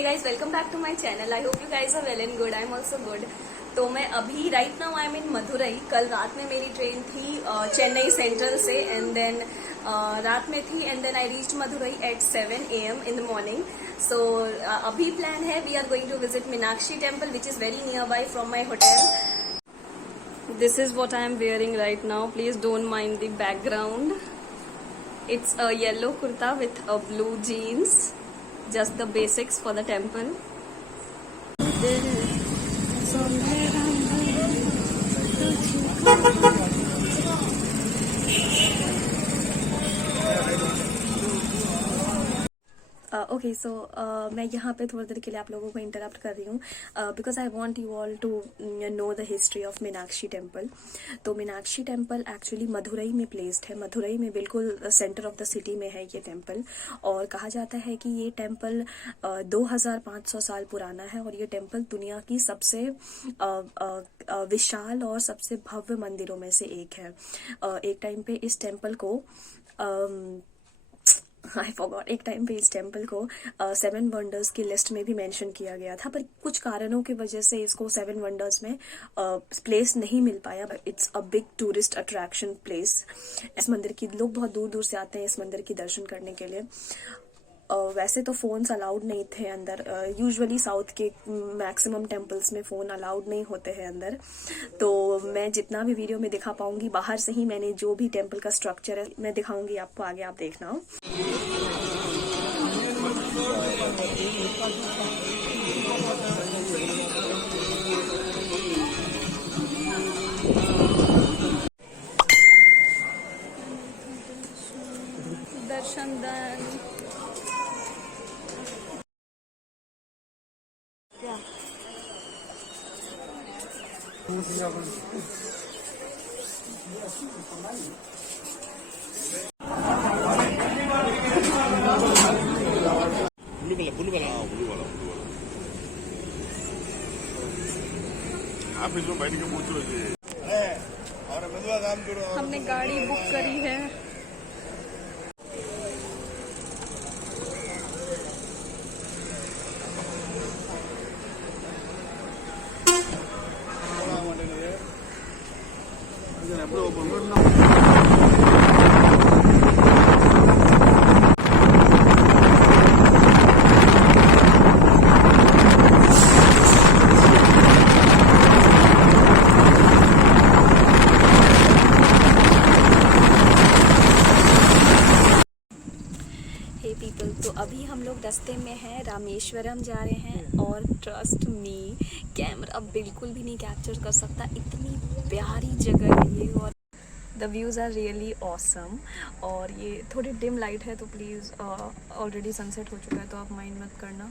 Hey guys, welcome back to my channel. I hope you guys are well and good. I am also good. तो मैं अभी right now I am in Madurai. कल रात में मेरी train थी Chennai Central से, एंड देन रात में थी, and then I reached Madurai at 7 AM in the morning. So अभी प्लान है, we are going to visit Meenakshi temple which is very nearby from my hotel. This is what I am wearing right now. Please don't mind the background. It's a yellow kurta with a blue jeans. Just the basics for the temple. Okay so मैं यहाँ पे थोड़ी देर के लिए आप लोगों को interrupt कर रही हूँ because I want you all to know the history of Meenakshi temple. तो मीनाक्षी टेम्पल एक्चुअली मदुरई में प्लेस्ड है। मदुरई में बिल्कुल सेंटर ऑफ द सिटी में है ये टेम्पल, और कहा जाता है कि ये टेम्पल 2500 साल पुराना है, और ये टेम्पल दुनिया की सबसे विशाल और सबसे भव्य मंदिरों में से एक है। एक टाइम पे इस टेम्पल को आई फॉरगॉट एक टाइम पे इस टेम्पल को 7 वंडर्स की लिस्ट में भी मेंशन किया गया था, पर कुछ कारणों की वजह से इसको 7 वंडर्स में प्लेस नहीं मिल पाया। But it's a big tourist attraction place. इस मंदिर की लोग बहुत दूर दूर से आते हैं इस मंदिर की दर्शन करने के लिए। वैसे तो फोन्स अलाउड नहीं थे अंदर। यूजुअली साउथ के मैक्सिमम टेम्पल्स में फोन अलाउड नहीं होते हैं अंदर। तो मैं जितना भी वीडियो में दिखा पाऊंगी बाहर से ही, मैंने जो भी टेम्पल का स्ट्रक्चर है मैं दिखाऊंगी आपको, आगे आप देखना। दर्शन दन ब्लू वाला आप इसमें बैठ के पूछ लो। हमने गाड़ी बुक करी है। पीपल, तो अभी हम लोग रास्ते में हैं, रामेश्वरम जा रहे हैं, और ट्रस्ट मी कैमरा बिल्कुल भी नहीं कैप्चर कर सकता, इतनी प्यारी जगह है ये, और the views are really awesome. और ये थोड़ी डिम लाइट है तो प्लीज़, ऑलरेडी सनसेट हो चुका है तो आप माइंड मत करना।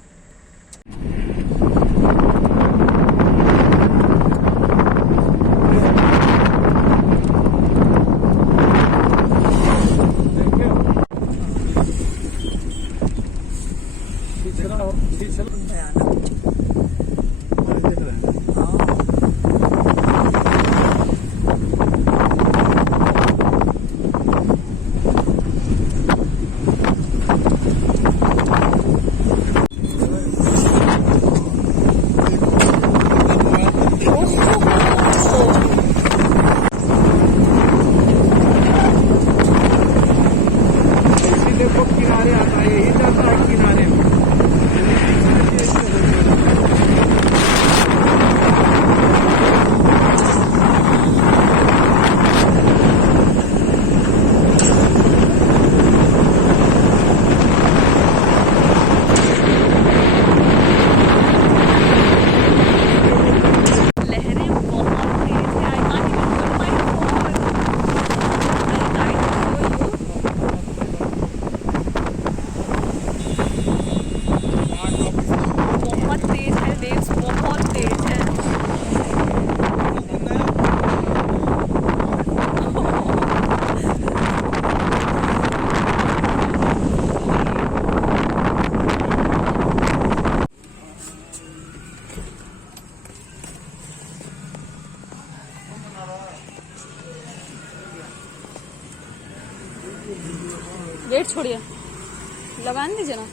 वेट छोड़िए, लगाने दीजिए ना।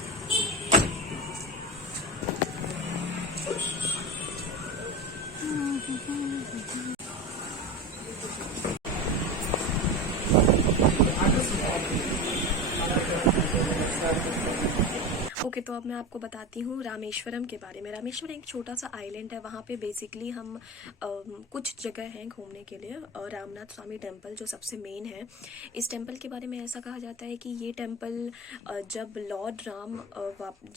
ओके, तो अब मैं आपको बताती हूँ रामेश्वरम के बारे में। रामेश्वरम एक छोटा सा आइलैंड है। वहाँ पे बेसिकली हम कुछ जगह हैं घूमने के लिए। रामनाथ स्वामी टेम्पल जो सबसे मेन है। इस टेम्पल के बारे में ऐसा कहा जाता है कि ये टेम्पल जब लॉर्ड राम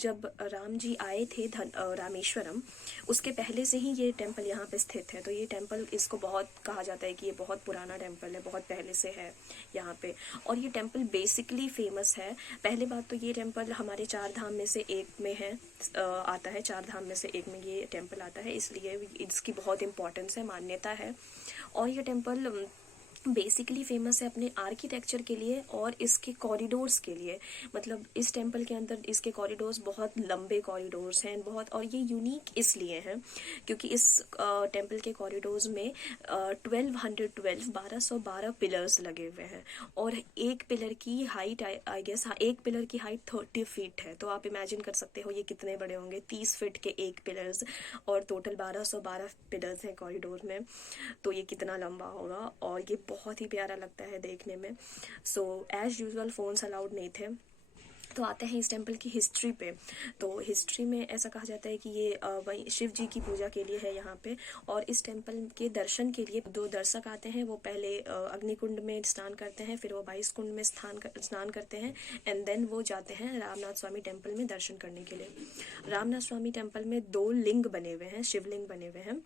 जब राम जी आए थे रामेश्वरम, उसके पहले से ही ये टेम्पल यहाँ पे स्थित है। तो ये टेम्पल, इसको बहुत कहा जाता है कि ये बहुत पुराना टेम्पल है, बहुत पहले से है यहाँ पे। और ये टेम्पल बेसिकली फेमस है। पहले बात तो ये टेम्पल हमारे 4 धाम में से एक में है, आता है। 4 धाम में से एक में ये टेम्पल आता है, इसलिए इसकी बहुत इंपॉर्टेंस है, मान्यता है। और ये टेम्पल बेसिकली फेमस है अपने आर्किटेक्चर के लिए और इसके कॉरिडोर्स के लिए। मतलब इस टेम्पल के अंदर इसके कॉरिडोर्स बहुत लंबे कॉरिडोर्स हैं बहुत, और ये यूनिक इसलिए हैं क्योंकि इस टेम्पल के कॉरिडोर्स में 1212 पिलर्स लगे हुए हैं। और एक पिलर की हाइट आई गेस एक पिलर की हाइट 30 फीट है। तो आप इमेजिन कर सकते हो ये कितने बड़े होंगे। 30 फीट के एक पिलर्स और टोटल 1212 पिलर्स हैं कॉरिडोर में, तो ये कितना लंबा होगा। और ये बहुत ही प्यारा लगता है देखने में। So as usual phones allowed नहीं थे। तो आते हैं इस टेम्पल की हिस्ट्री पे। तो हिस्ट्री में ऐसा कहा जाता है कि ये वही शिव जी की पूजा के लिए है यहाँ पे। और इस टेम्पल के दर्शन के लिए 2 दर्शक आते हैं। वो पहले अग्निकुंड में स्नान करते हैं, फिर वो 22 कुंड में स्नान करते हैं, एंड देन वो जाते हैं रामनाथ स्वामी टेम्पल में दर्शन करने के लिए। रामनाथ स्वामी टेम्पल में 2 लिंग बने हुए हैं, शिवलिंग बने हुए हैं।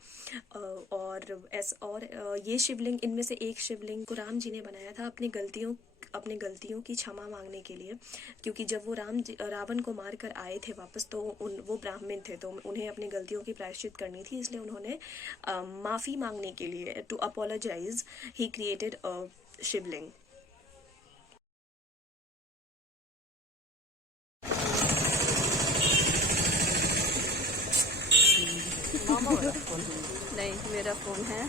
और ये शिवलिंग, इनमें से एक शिवलिंग को राम जी ने बनाया था अपनी गलतियों की क्षमा मांगने के लिए। क्योंकि जब वो रावण को मार कर आए थे वापस, तो वो ब्राह्मण थे, तो उन्हें अपनी गलतियों की प्रायश्चित करनी थी, इसलिए उन्होंने माफ़ी मांगने के लिए, to apologise, he created a Shivling. नहीं, मेरा फोन है।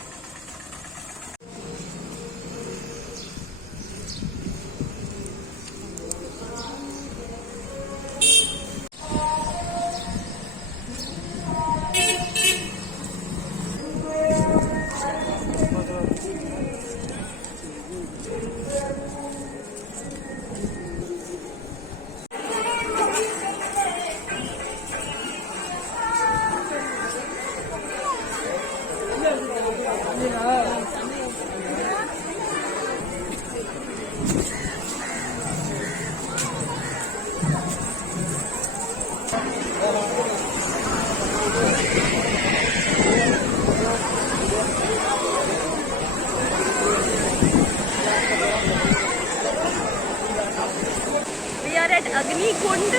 We are at Agnikund.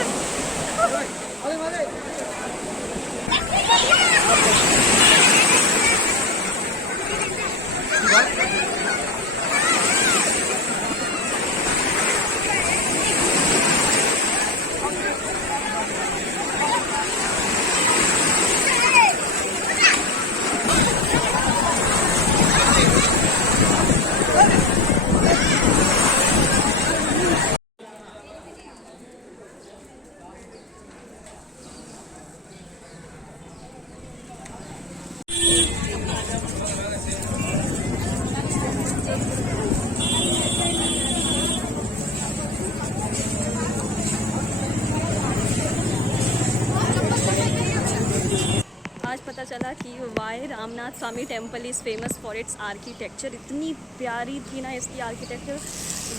आज पता चला कि why Ramanathaswamy temple is famous for its architecture. इतनी प्यारी थी ना इसकी आर्किटेक्चर,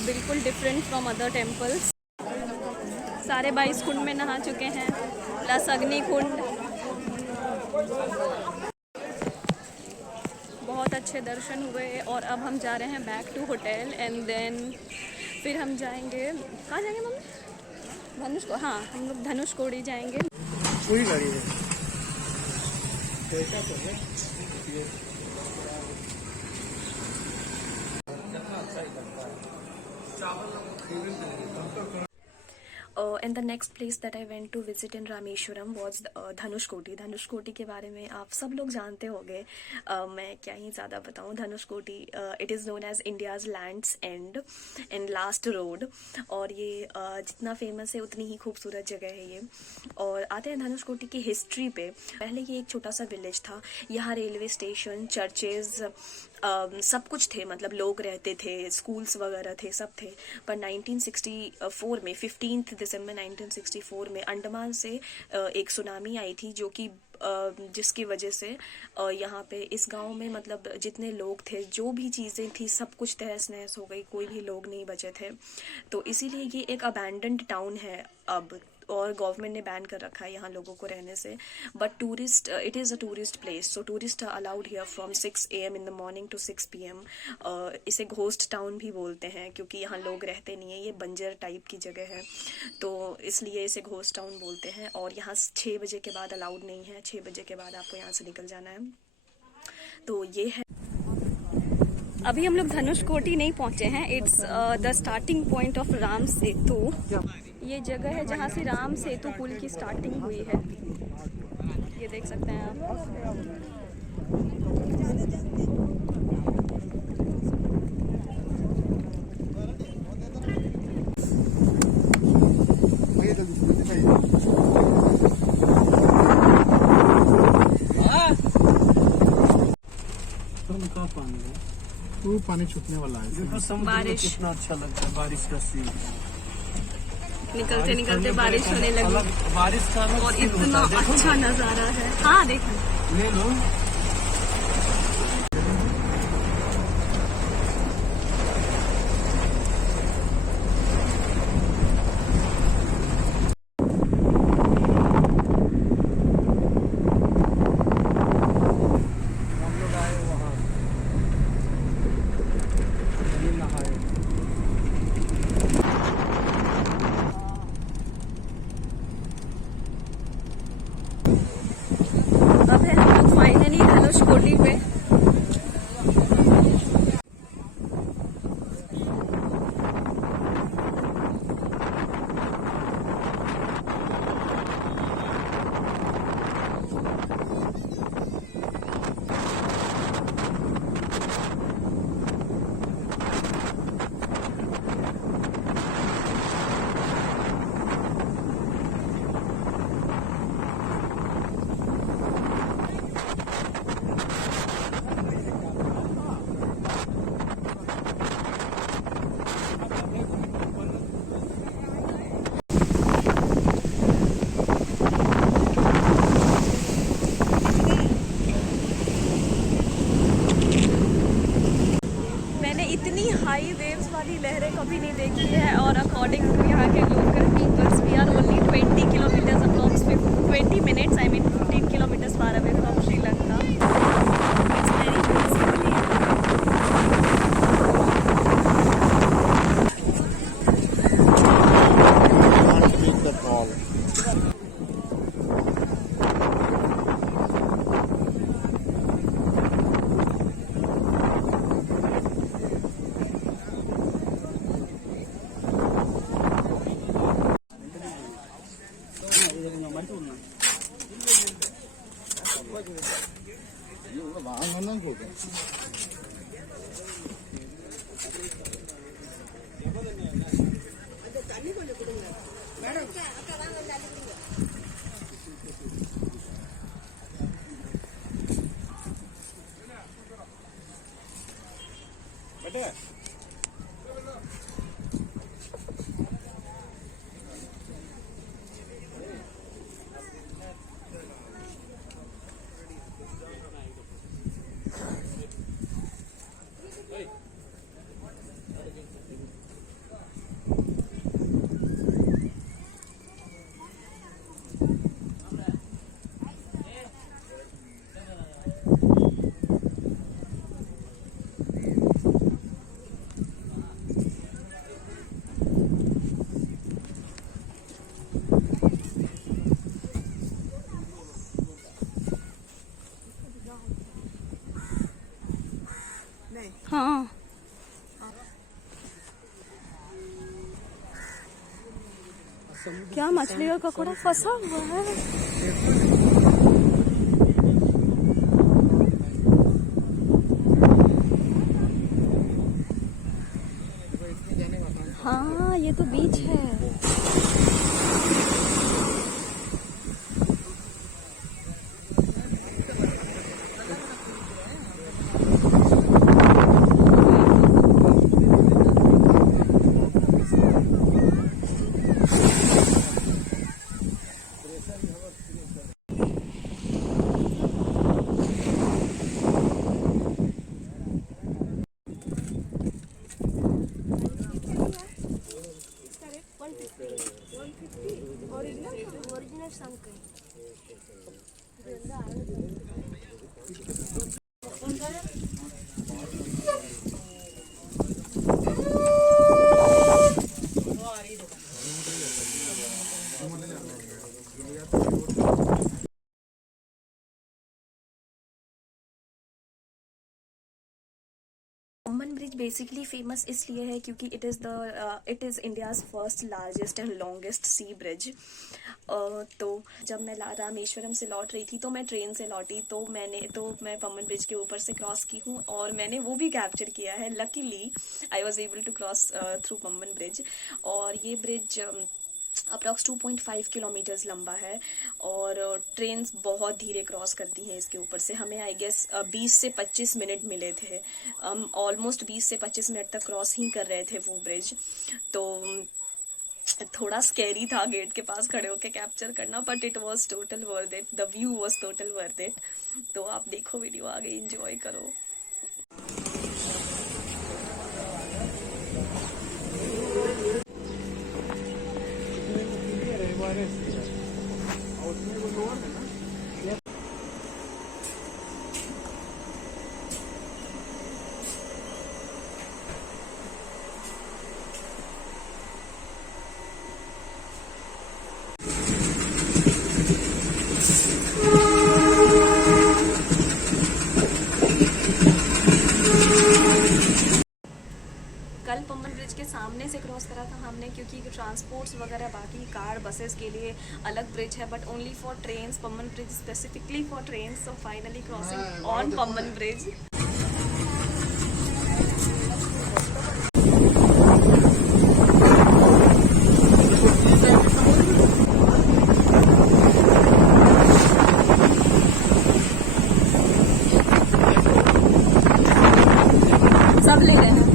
बिल्कुल डिफरेंट फ्रॉम अदर टेम्पल्स। सारे 22 कुंड में नहा चुके हैं, प्लस अग्निकुंड। बहुत अच्छे दर्शन हुए और अब हम जा रहे हैं back to hotel, and then फिर हम जाएंगे, कहाँ जाएंगे मम्मी? धनुषकोडी। हाँ, हम लोग धनुषकोडी जाएंगे। वही गाड़ी है। And the next place that I went to visit in Rameswaram was Dhanushkodi. Dhanushkodi के बारे में आप सब लोग जानते होंगे, मैं क्या ही ज़्यादा बताऊँ। Dhanushkodi it is known as India's land's end and last road, और ये जितना फेमस है उतनी ही खूबसूरत जगह है ये। और आते हैं धनुषकोटी की हिस्ट्री पे। पहले ये एक छोटा सा विलेज था, यहाँ रेलवे स्टेशन, चर्चेज सब कुछ थे, मतलब लोग रहते थे, स्कूल्स वगैरह थे, सब थे। पर 1964 में 15 दिसंबर 1964 में अंडमान से एक सुनामी आई थी, जो कि जिसकी वजह से यहाँ पे इस गांव में मतलब जितने लोग थे, जो भी चीज़ें थी, सब कुछ तहस नहस हो गई, कोई भी लोग नहीं बचे थे। तो इसीलिए ये एक अबैंडन्ड टाउन है अब, और गवर्नमेंट ने बैन कर रखा है यहाँ लोगों को रहने से। But tourist, it is a tourist place, so tourists are allowed here from 6 AM in the morning to 6 PM। इसे घोस्ट टाउन भी बोलते हैं, क्योंकि यहाँ लोग रहते नहीं है, ये बंजर टाइप की जगह है, तो इसलिए इसे घोस्ट टाउन बोलते हैं। और यहाँ 6 बजे के बाद अलाउड नहीं है, 6 बजे के बाद आपको यहाँ से निकल जाना है। तो ये है। अभी हम लोग धनुषकोटी नहीं पहुंचे हैं। It's the starting point of Ram Setu. ये जगह है जहां से राम सेतु पुल की स्टार्टिंग हुई है, ये देख सकते हैं आप। वो पानी छूटने वाला है। देखो समुद्र में बारिश। कितना अच्छा लगता है, बारिश का सीन। निकलते निकलते बारिश होने लगी बारिश का अलग और सीन इतना होता है। देखो, अच्छा नजारा है। हाँ देखो, ले लो। हम लोग आए वहाँ, नदी नहाए। अब है हम लोग फाइनली धनुषकोटी पे। इतनी हाई वेव्स वाली लहरें कभी नहीं देखी है। और अकॉर्डिंग टू यहाँ के local peoples, we are only 20 kilometres approx 20 minutes, I mean 15 kilometres far away from Sri Lanka. It's very peacefully. क्या मछली का ककोड़ा फंसा हुआ है। हाँ ये तो बीच है। Original Shankar Pamban bridge basically famous इसलिए है क्योंकि it is India's first largest and longest sea bridge. तो जब मैं रामेश्वरम से लौट रही थी तो मैं ट्रेन से लौटी, तो मैं पम्बन ब्रिज के ऊपर से क्रॉस की हूँ और मैंने वो भी कैप्चर किया है। Luckily I was able to cross through Pamban bridge. और ये ब्रिज अप्रॉक्स 2.5 किलोमीटर्स लंबा है और ट्रेन्स बहुत धीरे क्रॉस करती हैं इसके ऊपर से। हमें आई गेस 20 से 25 मिनट मिले थे। हम ऑलमोस्ट 20 से 25 मिनट तक क्रॉस ही कर रहे थे वो ब्रिज। तो थोड़ा स्कैरी था गेट के पास खड़े होके कैप्चर करना, but it was total worth it. The view was total worth it. तो आप देखो वीडियो, आगे इंजॉय करो। कल पम्बन ब्रिज के सामने से क्रॉस करा था हमने, क्योंकि ट्रांसपोर्ट्स वगैरह बाकी कार बसेस के लिए अलग ब्रिज है, but only for trains. Pamban bridge specifically for trains. So finally crossing on Pamban bridge. सब ले रहे हैं।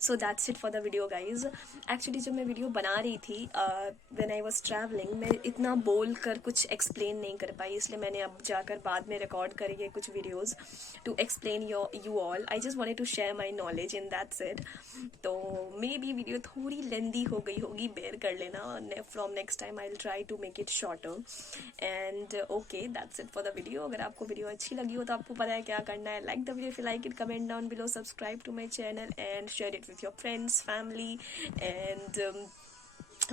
So that's it for the video guys. Actually जब मैं वीडियो बना रही थी व्हेन आई वाज ट्रैवलिंग, मैं इतना बोल कर कुछ एक्सप्लेन नहीं कर पाई, इसलिए मैंने अब जाकर बाद में रिकॉर्ड करी है कुछ videos to explain you all. I just wanted to share my knowledge in that's it. तो मे बी वीडियो थोड़ी लेंदी हो गई होगी, बेयर कर लेना। From next time I will try to make it shorter. And okay, that's it for the video. अगर आपको video अच्छी लगी हो तो आपको पता है क्या करना है। Like the video if you like it, comment down below, subscribe to my channel and share it with your friends, family, and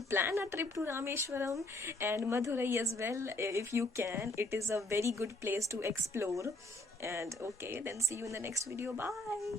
plan a trip to Rameshwaram and Madurai as well if you can. It is a very good place to explore. And okay, then see you in the next video. Bye.